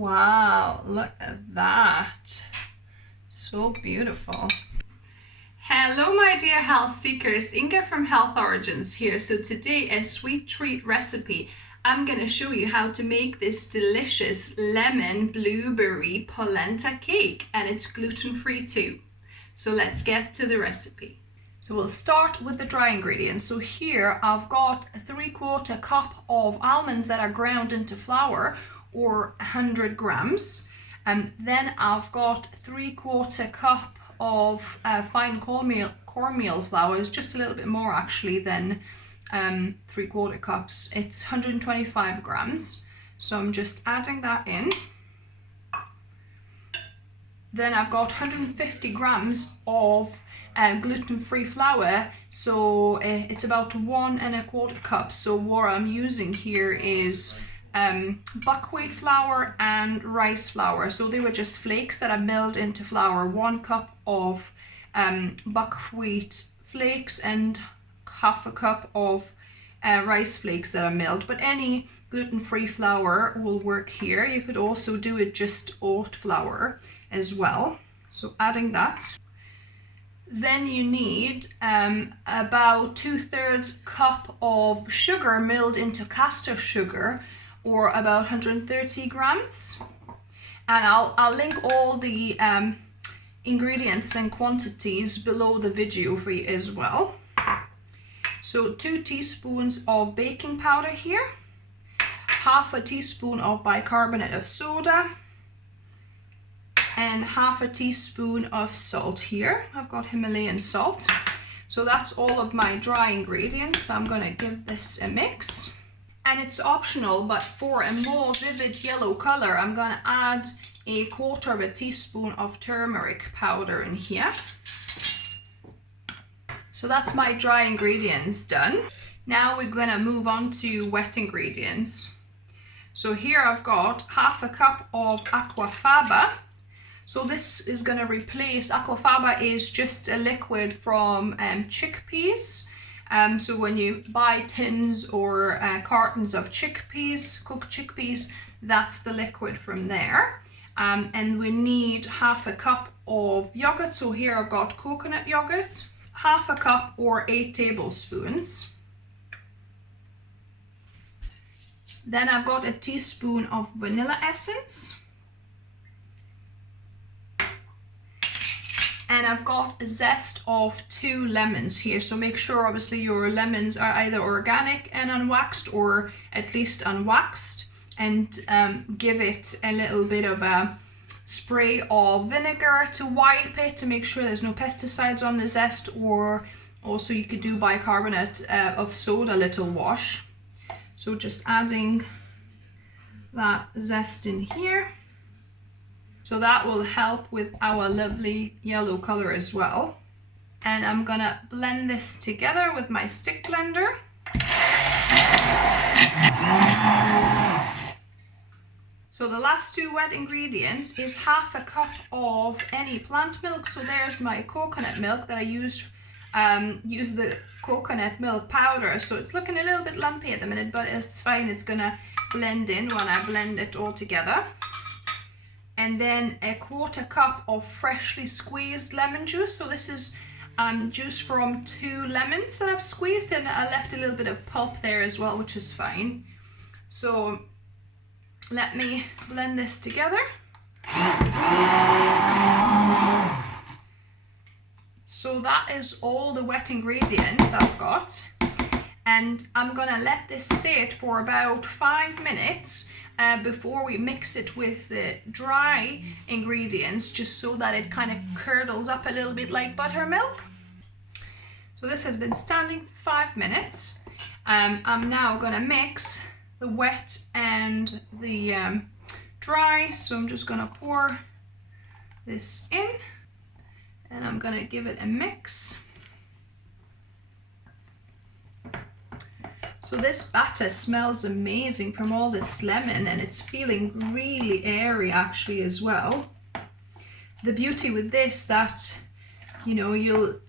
Wow, look at that. So beautiful. Hello my dear health seekers, Inga from Health Origins here. So today a sweet treat recipe. I'm going to show you how to make this delicious lemon blueberry polenta cake, and it's gluten-free too. So let's get to the recipe. So we'll start with the dry ingredients. So here I've got a 3/4 cup of almonds that are ground into flour, or 100 grams. And then I've got 3/4 cup of fine cornmeal flour. It's just a little bit more actually than 3/4 cups. It's 125 grams. So I'm just adding that in. Then I've got 150 grams of gluten-free flour, so it's about 1¼ cups. So what I'm using here is buckwheat flour and rice flour. So they were just flakes that are milled into flour. 1 cup of buckwheat flakes and 1/2 cup of rice flakes that are milled, but any gluten-free flour will work here. You could also do it just oat flour as well. So adding that. Then you need about 2/3 cup of sugar milled into castor sugar, or about 130 grams. And I'll link all the ingredients and quantities below the video for you as well. So 2 teaspoons of baking powder here, 1/2 teaspoon of bicarbonate of soda, and 1/2 teaspoon of salt here. I've got Himalayan salt. So that's all of my dry ingredients. So I'm going to give this a mix. And it's optional, but for a more vivid yellow color, I'm going to add 1/4 teaspoon of turmeric powder in here. So that's my dry ingredients done. Now we're going to move on to wet ingredients. So here I've got 1/2 cup of aquafaba. So this is going to replace, aquafaba is just a liquid from chickpeas. So when you buy tins or cartons of chickpeas, cooked chickpeas, that's the liquid from there. And we need 1/2 cup of yogurt. So here I've got coconut yogurt, 1/2 cup or 8 tablespoons. Then I've got a teaspoon of vanilla essence. And I've got a zest of 2 lemons here. So make sure obviously your lemons are either organic and unwaxed, or at least unwaxed. And give it a little bit of a spray of vinegar to wipe it, to make sure there's no pesticides on the zest, or also you could do bicarbonate of soda little wash. So just adding that zest in here. So that will help with our lovely yellow color as well. And I'm gonna blend this together with my stick blender. So the last 2 wet ingredients is 1/2 cup of any plant milk. So there's my coconut milk that I use the coconut milk powder. So it's looking a little bit lumpy at the minute, but it's fine. It's gonna blend in when I blend it all together. And then 1/4 cup of freshly squeezed lemon juice. So this is juice from 2 lemons that I've squeezed, and I left a little bit of pulp there as well, which is fine. So let me blend this together. So that is all the wet ingredients I've got. And I'm gonna let this sit for about 5 minutes before we mix it with the dry ingredients, just so that it kind of curdles up a little bit like buttermilk. So this has been standing for 5 minutes. I'm now gonna mix the wet and the dry. So I'm just gonna pour this in, and I'm gonna give it a mix. So this batter smells amazing from all this lemon, and it's feeling really airy actually as well. The beauty with this, that you know, you're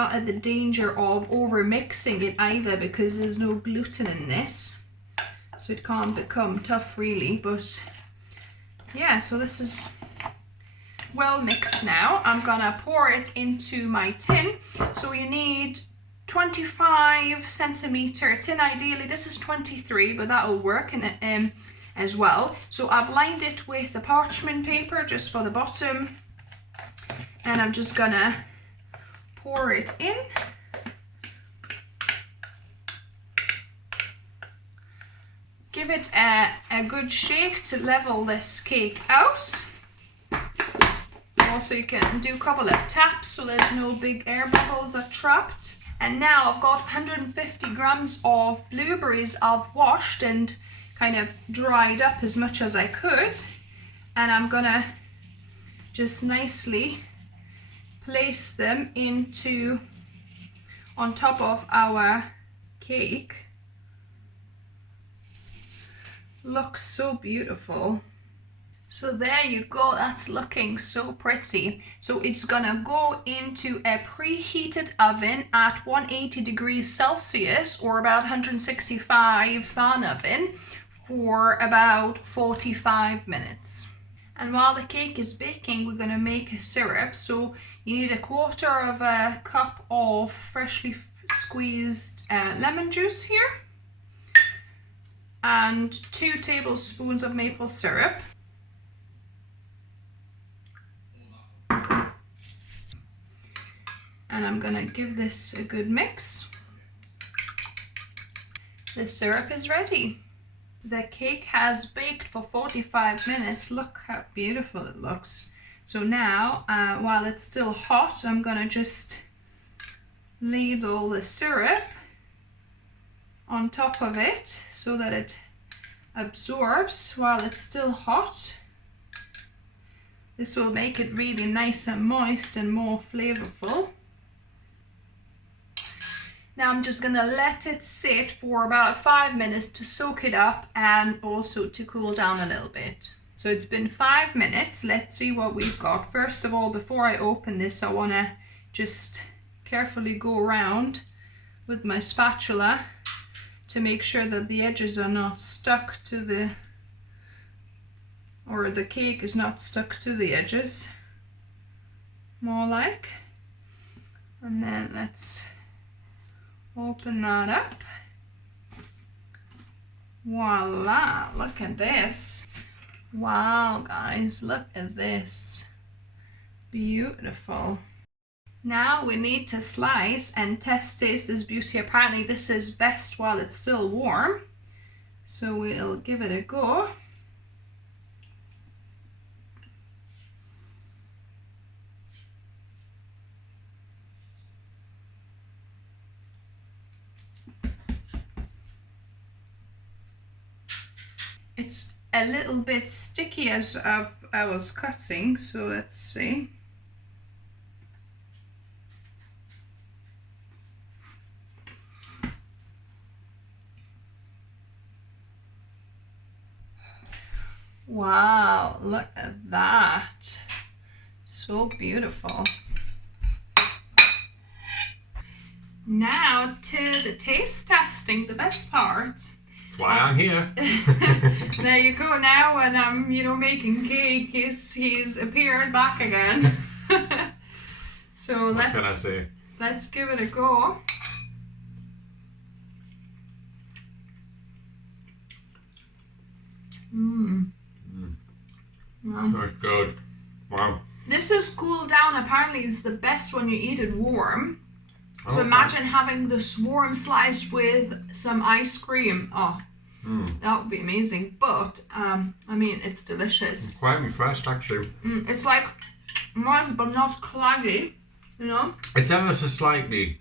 not at the danger of over mixing it either, because there's no gluten in this, so it can't become tough really. But yeah, so this is well mixed now. I'm gonna pour it into my tin. So you need 25 centimeter tin ideally. This is 23, but that will work in as well. So I've lined it with the parchment paper just for the bottom, and I'm just gonna pour it in. Give it a good shake to level this cake out. Also, you can do a couple of taps so there's no big air bubbles are trapped. And now I've got 150 grams of blueberries I've washed and kind of dried up as much as I could. And I'm gonna just nicely place them on top of our cake. Looks so beautiful. So there you go, that's looking so pretty. So it's gonna go into a preheated oven at 180 degrees Celsius or about 165 fan oven for about 45 minutes. And while the cake is baking, we're gonna make a syrup. So you need 1/4 of a cup of freshly squeezed lemon juice here and 2 tablespoons of maple syrup. And I'm gonna give this a good mix. The syrup is ready. The cake has baked for 45 minutes. Look how beautiful it looks. So now, while it's still hot, I'm gonna just ladle the syrup on top of it so that it absorbs while it's still hot. This will make it really nice and moist and more flavorful. Now I'm just gonna let it sit for about 5 minutes to soak it up and also to cool down a little bit. So it's been 5 minutes. Let's see what we've got. First of all, before I open this, I wanna just carefully go around with my spatula to make sure that the edges are not stuck to the cake is not stuck to the edges, more like. And then let's open that up. Voila, look at this. Wow, guys, look at this. Beautiful. Now we need to slice and taste this beauty. Apparently this is best while it's still warm. So we'll give it a go. It's a little bit sticky as I was cutting, so let's see. Wow, look at that. So beautiful. Now to the taste testing, the best part. That's why I'm here. There you go. Now when I'm, making cake, he's appeared back again. So what can I say? Let's give it a go. That's good. Wow. This is cooled down. Apparently it's the best when you eat it warm. So Okay. imagine having this warm slice with some ice cream. Oh, that would be amazing. But, I mean, it's delicious. I'm quite impressed, actually. It's like moist but not claggy, It's ever so slightly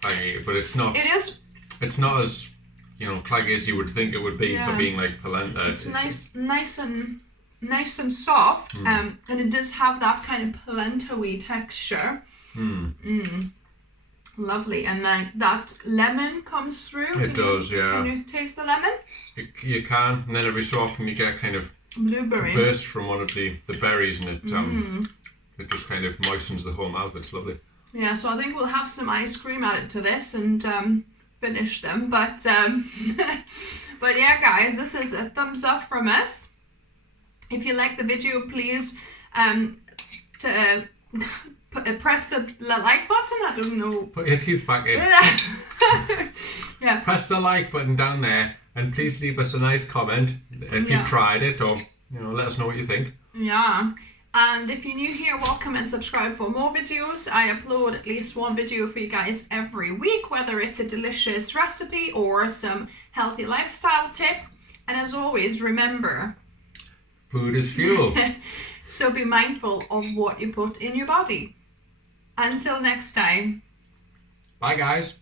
claggy, but it's not. It is. It's not as, claggy as you would think it would be for being like polenta. It's nice and soft, and it does have that kind of polenta-y texture. Lovely, and then that lemon comes through. It does, yeah. Can you taste the lemon? You can, and then every so often you get kind of Blueberry. a burst from one of the berries, and it just kind of moistens the whole mouth. It's lovely. Yeah, so I think we'll have some ice cream added to this and finish them. But but yeah, guys, this is a thumbs up from us. If you like the video, please press the like button. I don't know. Put your teeth back in. Yeah. Press the like button down there, and please leave us a nice comment if you've tried it, or let us know what you think. Yeah. And if you're new here, welcome and subscribe for more videos. I upload at least one video for you guys every week, whether it's a delicious recipe or some healthy lifestyle tip. And as always, remember, food is fuel. So be mindful of what you put in your body. Until next time. Bye, guys.